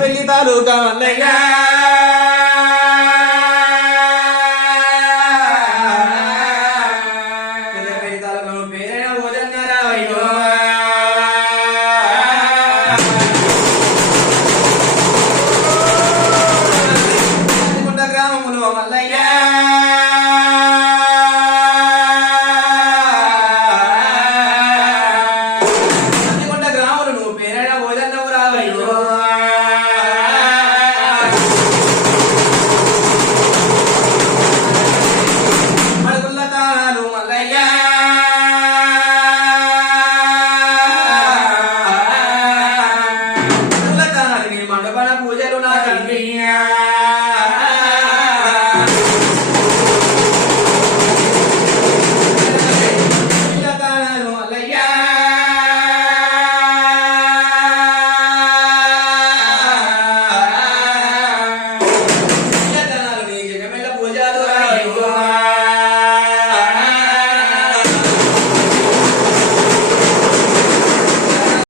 పెళ్ళి తాలూకా అన్నయ్య గ్రామములు మల్లయ్యా. శ్రవణ పూజలు నా కన్వీయా